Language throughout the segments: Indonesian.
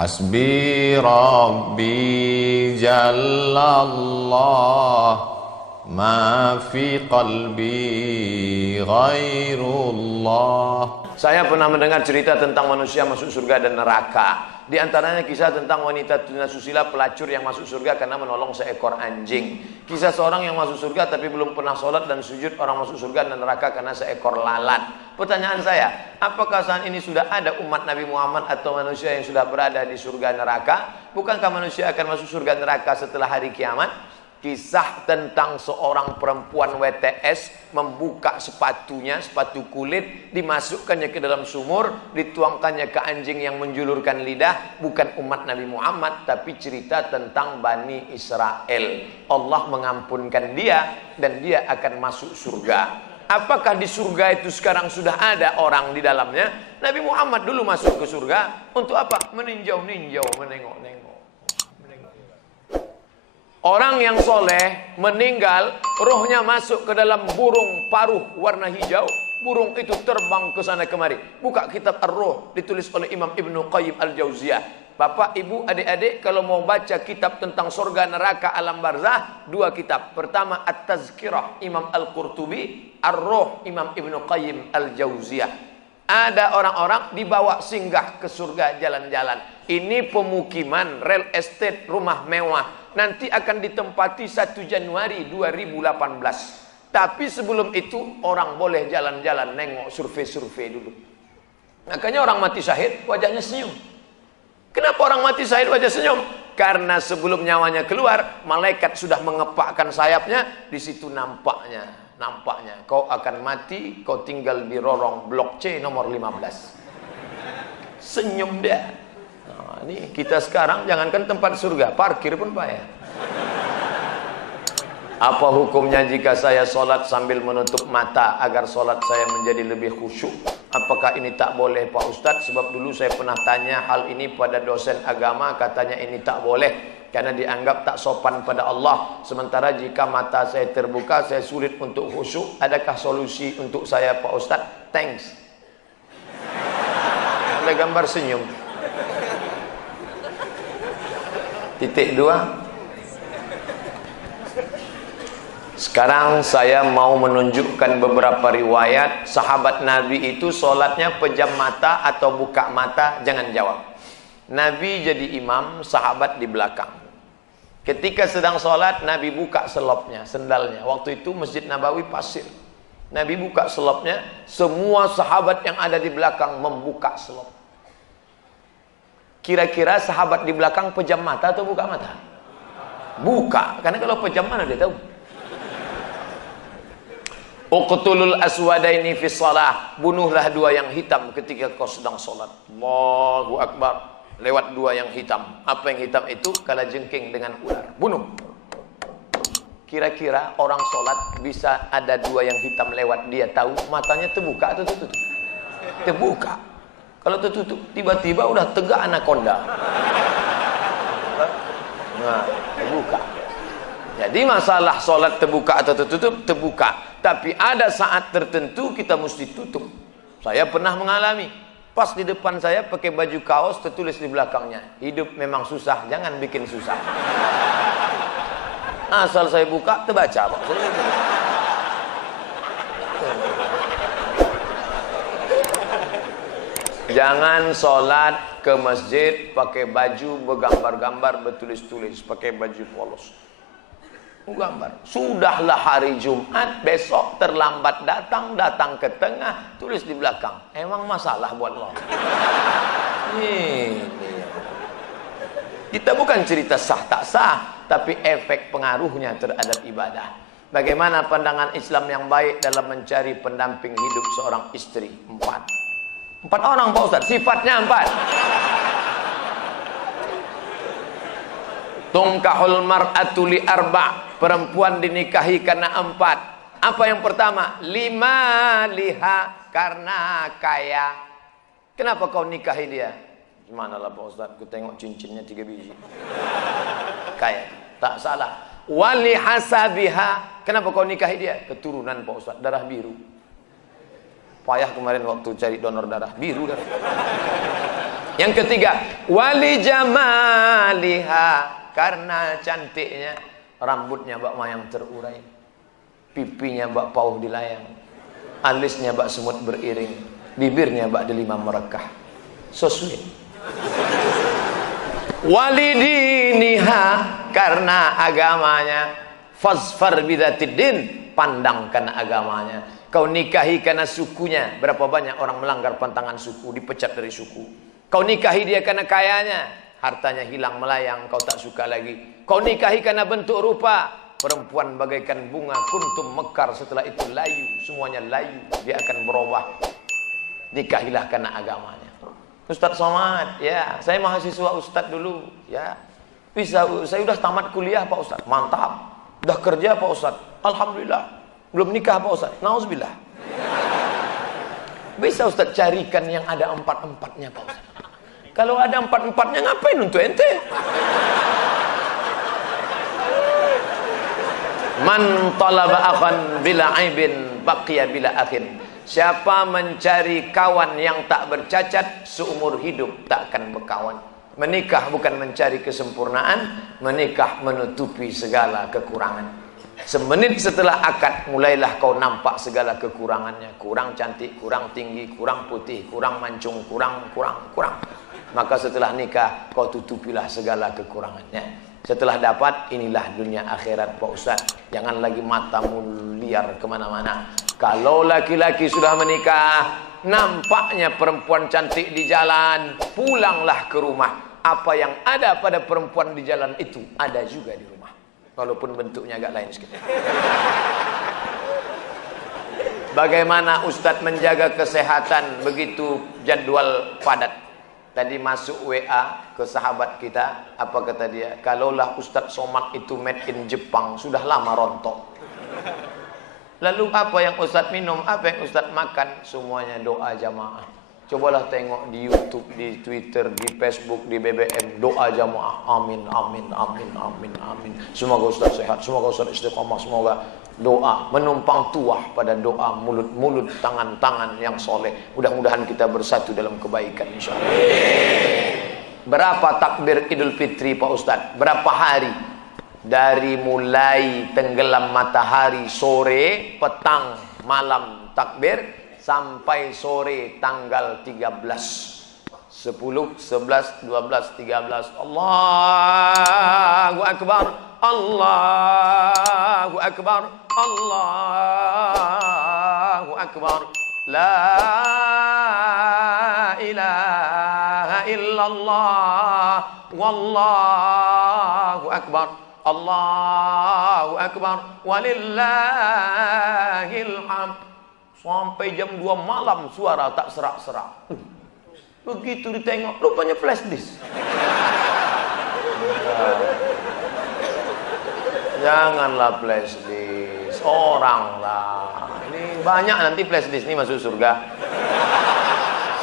Hasbi Rabbi Jallallah ma fi qalbi ghairullah. Saya pernah mendengar cerita tentang manusia masuk surga dan neraka. Di antaranya kisah tentang wanita tunasusila pelacur yang masuk surga karena menolong seekor anjing. Kisah seorang yang masuk surga tapi belum pernah sholat dan sujud, orang masuk surga dan neraka karena seekor lalat. Pertanyaan saya, apakah saat ini sudah ada umat Nabi Muhammad atau manusia yang sudah berada di surga neraka? Bukankah manusia akan masuk surga neraka setelah hari kiamat? Kisah tentang seorang perempuan WTS membuka sepatunya, sepatu kulit, dimasukkannya ke dalam sumur, dituangkannya ke anjing yang menjulurkan lidah. Bukan umat Nabi Muhammad, tapi cerita tentang Bani Israel. Allah mengampunkan dia dan dia akan masuk surga. Apakah di surga itu sekarang sudah ada orang di dalamnya? Nabi Muhammad dulu masuk ke surga untuk apa? Meninjau-ninjau, menengok-nengok. Orang yang soleh meninggal, rohnya masuk ke dalam burung paruh warna hijau. Burung itu terbang ke sana kemari. Buka kitab Ar-Ruh, ditulis oleh Imam Ibnu Qayyim Al-Jauziyah. Bapak, ibu, adik-adik, kalau mau baca kitab tentang surga, neraka, alam barzah, dua kitab. Pertama At-Tazkirah Imam Al-Qurtubi, Ar-Ruh Imam Ibnu Qayyim Al-Jauziyah. Ada orang-orang dibawa singgah ke surga jalan-jalan. Ini pemukiman, real estate, rumah mewah. Nanti akan ditempati 1 Januari 2018. Tapi sebelum itu orang boleh jalan-jalan, nengok, survei-survei dulu. Makanya orang mati syahid wajahnya senyum. Kenapa orang mati syahid wajah senyum? Karena sebelum nyawanya keluar, malaikat sudah mengepakkan sayapnya. Di situ nampaknya kau akan mati, kau tinggal di lorong blok C nomor 15. Senyum dia. Nah, ini kita sekarang jangankan tempat surga, parkir pun payah. Apa hukumnya jika saya sholat sambil menutup mata agar sholat saya menjadi lebih khusyuk? Apakah ini tak boleh Pak Ustadz? Sebab dulu saya pernah tanya hal ini pada dosen agama, katanya ini tak boleh karena dianggap tak sopan pada Allah. Sementara jika mata saya terbuka, saya sulit untuk khusyuk. Adakah solusi untuk saya Pak Ustadz? Thanks. Ada gambar senyum. Titik 2. Sekarang saya mau menunjukkan beberapa riwayat sahabat Nabi itu sholatnya pejam mata atau buka mata. Jangan jawab. Nabi jadi imam, sahabat di belakang. Ketika sedang sholat, Nabi buka selopnya, sendalnya. Waktu itu Masjid Nabawi pasir. Nabi buka selopnya, semua sahabat yang ada di belakang membuka selop. Kira-kira sahabat di belakang pejam mata atau buka mata? Buka, karena kalau pejam mana dia tahu. Uqtulul aswadaini fi shalah, bunuhlah dua yang hitam ketika kau sedang sholat. Allahu Akbar. Lewat dua yang hitam. Apa yang hitam itu? Kalajengking dengan ular. Bunuh. Kira-kira orang sholat bisa ada dua yang hitam lewat, dia tahu matanya terbuka atau tertutup? Terbuka. Kalau tertutup, tiba-tiba udah tegak anaconda. Nah, terbuka. Jadi masalah sholat terbuka atau tertutup, terbuka. Tapi ada saat tertentu kita mesti tutup. Saya pernah mengalami. Pas di depan saya pakai baju kaos, tertulis di belakangnya, hidup memang susah, jangan bikin susah. Asal saya buka, terbaca Pak. Jangan sholat ke masjid pakai baju bergambar-gambar, bertulis-tulis, pakai baju polos. Gambar. Sudahlah hari Jumat, besok terlambat datang ke tengah, tulis di belakang. Emang masalah buat lo? Kita bukan cerita sah tak sah, tapi efek pengaruhnya terhadap ibadah. Bagaimana pandangan Islam yang baik dalam mencari pendamping hidup seorang istri? 4 orang Pak Ustaz, sifatnya 4. Tungkahul mar'atu li arba'. Perempuan dinikahi karena 4. Apa yang pertama? 5 liha, karena kaya. Kenapa kau nikahi dia? Manalah Pak Ustaz, aku tengok cincinnya 3 biji. Kaya, tak salah. Wali hasabiha. Kenapa kau nikahi dia? Keturunan Pak Ustaz, darah biru. Payah kemarin waktu cari donor darah, biru darah. Yang ketiga, wali jamaliha, karena cantiknya. Rambutnya bak mayang terurai, pipinya bak pauh dilayang, alisnya bak semut beriring, bibirnya bak delima merekah. So sweet. Walidiniha, karena agamanya. Fazfar bidzatiddin, pandang karena agamanya. Kau nikahi karena sukunya. Berapa banyak orang melanggar pantangan suku, dipecat dari suku. Kau nikahi dia karena kayanya, hartanya hilang melayang, kau tak suka lagi. Kau nikahi karena bentuk rupa, perempuan bagaikan bunga kuntum mekar, setelah itu layu, semuanya layu, dia akan berubah. Nikahilah karena agamanya. Ustadz Somad, ya, saya mahasiswa Ustadz dulu, ya. Bisa, saya udah tamat kuliah Pak Ustadz, mantap. Udah kerja Pak Ustadz, alhamdulillah. Belum nikah Pak Ustadz, nauzubillah. Bisa Ustadz carikan yang ada 4-4-nya Pak Ustadz. Kalau ada 4-4-nya ngapain untuk ente? Man talaba akhan bila aibin baqiya bila akhin. Siapa mencari kawan yang tak bercacat, seumur hidup tak akan berkawan. Menikah bukan mencari kesempurnaan, menikah menutupi segala kekurangan. Semenit setelah akad, mulailah kau nampak segala kekurangannya. Kurang cantik, kurang tinggi, kurang putih, kurang mancung, kurang. Maka setelah nikah, kau tutupilah segala kekurangannya. Setelah dapat, inilah dunia akhirat Pak Ustaz. Jangan lagi matamu liar kemana-mana. Kalau laki-laki sudah menikah, nampaknya perempuan cantik di jalan, pulanglah ke rumah. Apa yang ada pada perempuan di jalan itu, ada juga di rumah. Walaupun bentuknya agak lain sedikit. Bagaimana Ustadz menjaga kesehatan begitu jadwal padat? Tadi masuk WA ke sahabat kita, apa kata dia? Kalaulah Ustadz Somad itu made in Jepang, sudah lama rontok. Lalu apa yang Ustadz minum, apa yang Ustadz makan? Semuanya doa jamaah. Cobalah tengok di YouTube, di Twitter, di Facebook, di BBM, doa jamaah. Amin, amin, amin, amin, amin. Semoga Ustadz sehat, semoga Ustadz istiqamah, semoga doa menumpang tuah pada doa, mulut-mulut, tangan-tangan yang soleh. Mudah-mudahan kita bersatu dalam kebaikan insyaallah. Berapa takbir Idul Fitri Pak Ustadz? Berapa hari? Dari mulai tenggelam matahari sore, petang, malam takbir, sampai sore tanggal 13, 10, 11, 12, 13. Allahu Akbar, Allahu Akbar, Allahu Akbar. La ilaha illallah, wallahu akbar. Allahu Akbar, walillahil hamd. Sampai jam 2 malam suara tak serak-serak. Begitu ditengok, rupanya flash disk. Janganlah flash disk, orang lah. Ini banyak nanti flash disk ini masuk surga.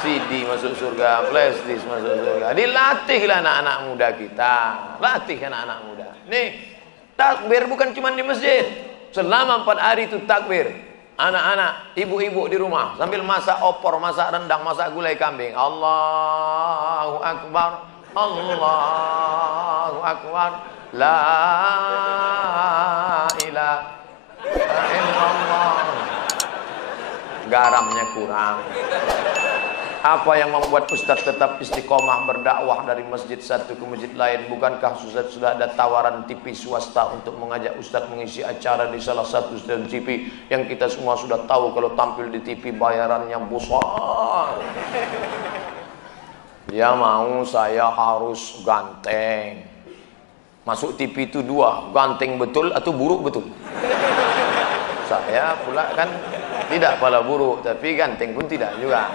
CD masuk surga, flash disk masuk surga. Dilatihlah anak-anak muda kita. Latih anak-anak muda. Nih, takbir bukan cuma di masjid. Selama 4 hari itu takbir. Anak-anak, ibu-ibu di rumah sambil masak opor, masak rendang, masak gulai kambing. Allahu Akbar, Allahu Akbar. La ilaha illallah. Garamnya kurang. Apa yang membuat Ustadz tetap istiqomah berdakwah dari masjid satu ke masjid lain? Bukankah Ustadz sudah ada tawaran TV swasta untuk mengajak Ustadz mengisi acara di salah satu stasiun TV yang kita semua sudah tahu kalau tampil di TV bayarannya besar. Dia mau saya harus ganteng. Masuk TV itu 2, ganteng betul atau buruk betul. Saya pula kan tidak pala buruk, tapi ganteng pun tidak juga.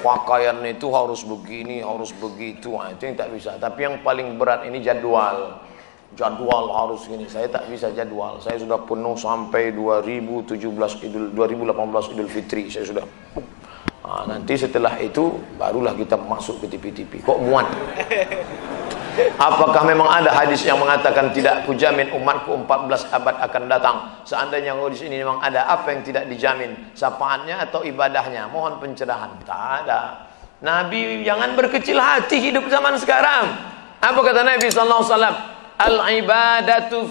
Pakaian itu harus begini, harus begitu. Nah, itu yang tak bisa. Tapi yang paling berat ini jadwal. Jadwal harus gini. Saya tak bisa jadwal. Saya sudah penuh sampai 2018 Idul Fitri. Saya sudah. Nah, nanti setelah itu barulah kita masuk ke TV-TV. Kok muat? Apakah memang ada hadis yang mengatakan tidak kujamin umatku 14 abad akan datang? Seandainya hadis ini memang ada, apa yang tidak dijamin? Syafaatnya atau ibadahnya? Mohon pencerahan. Tak ada. Nabi jangan berkecil hati hidup zaman sekarang. Apa kata Nabi sallallahu alaihi wasallam? Al ibadatu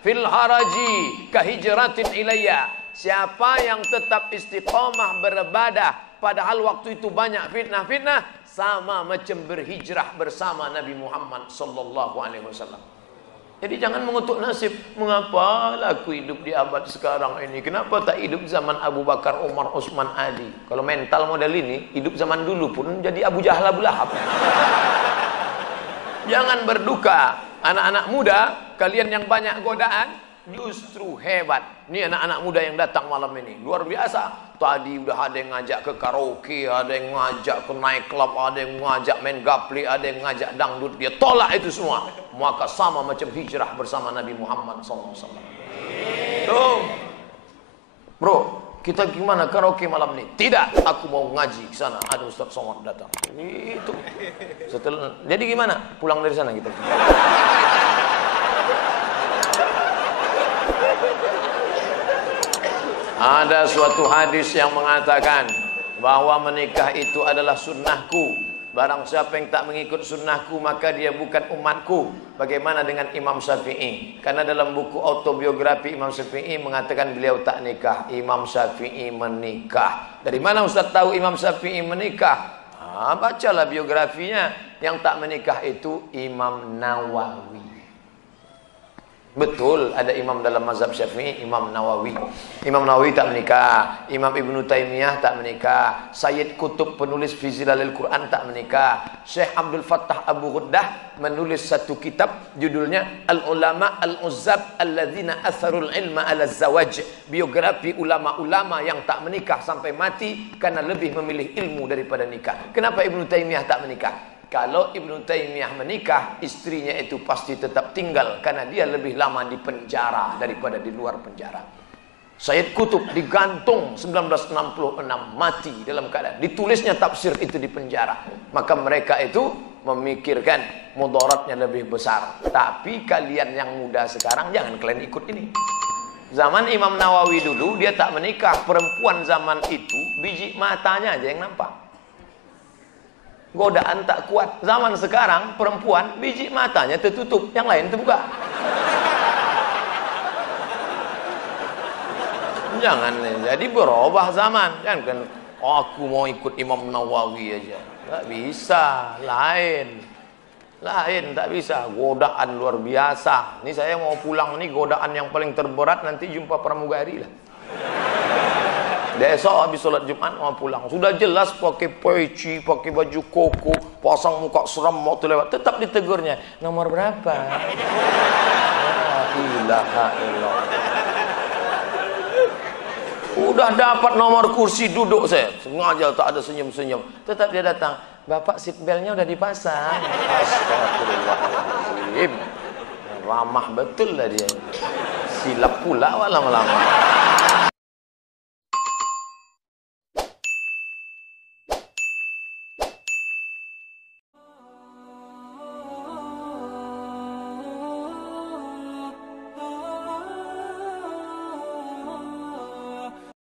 fil haraji kahijratin ilayya. Siapa yang tetap istiqamah beribadah padahal waktu itu banyak fitnah-fitnah, sama macam berhijrah bersama Nabi Muhammad sallallahu alaihi wasallam. Jadi jangan mengutuk nasib. Mengapa aku hidup di abad sekarang ini? Kenapa tak hidup zaman Abu Bakar, Umar, Utsman, Ali? Kalau mental model ini, hidup zaman dulu pun jadi Abu Jahal, Abu Lahab. Jangan berduka. Anak-anak muda, kalian yang banyak godaan, justru hebat. Ini anak-anak muda yang datang malam ini luar biasa. Tadi udah ada yang ngajak ke karaoke, ada yang ngajak ke night club, ada yang ngajak main gapli, ada yang ngajak dangdut. Dia tolak itu semua. Maka sama macam hijrah bersama Nabi Muhammad SAW. Tuh, bro, kita gimana karaoke malam ini? Tidak, aku mau ngaji ke sana. Ada Ustaz Somad datang. Itu. Setelah, jadi gimana? Pulang dari sana kita. Ada suatu hadis yang mengatakan bahwa menikah itu adalah sunnahku. Barang siapa yang tak mengikut sunnahku maka dia bukan umatku. Bagaimana dengan Imam Syafi'i? Karena dalam buku autobiografi Imam Syafi'i mengatakan beliau tak nikah. Imam Syafi'i menikah. Dari mana Ustaz tahu Imam Syafi'i menikah? Bacalah biografinya. Yang tak menikah itu Imam Nawawi. Betul, ada imam dalam mazhab Syafi'i, Imam Nawawi. Imam Nawawi tak menikah, Imam Ibnu Taimiyah tak menikah, Sayyid Qutb penulis fi Zilalil Quran tak menikah, Syekh Abdul Fattah Abu Ghuddah menulis satu kitab judulnya Al-Ulama Al-Uzzab Alladzina Atharul Ilma Ala Zawaj, biografi ulama-ulama yang tak menikah sampai mati karena lebih memilih ilmu daripada nikah. Kenapa Ibnu Taimiyah tak menikah? Kalau Ibnu Taimiyah menikah, istrinya itu pasti tetap tinggal karena dia lebih lama di penjara daripada di luar penjara. Sayyid Qutb digantung 1966, mati dalam keadaan ditulisnya tafsir itu di penjara. Maka mereka itu memikirkan mudaratnya lebih besar. Tapi kalian yang muda sekarang jangan kalian ikut ini. Zaman Imam Nawawi dulu dia tak menikah, perempuan zaman itu biji matanya aja yang nampak. Godaan tak kuat. Zaman sekarang perempuan biji matanya tertutup, yang lain terbuka. Jangan jadi berubah zaman. Jangan kan aku mau ikut Imam Nawawi aja. Tak bisa, lain. Lain tak bisa. Godaan luar biasa. Ini saya mau pulang nih, godaan yang paling terberat nanti jumpa pramugari lah. Besok habis sholat Jumat mau pulang. Sudah jelas pakai peci, pakai baju koko, pasang muka seram mau lewat. Tetap ditegurnya. Nomor berapa? La ilaha illallah. Udah dapat nomor kursi duduk saya. Sengaja tak ada senyum-senyum. Tetap dia datang. Bapak seat beltnya udah dipasang. Astagfirullahaladzim. Ramah betul lah dia. Silap pula lama-lama.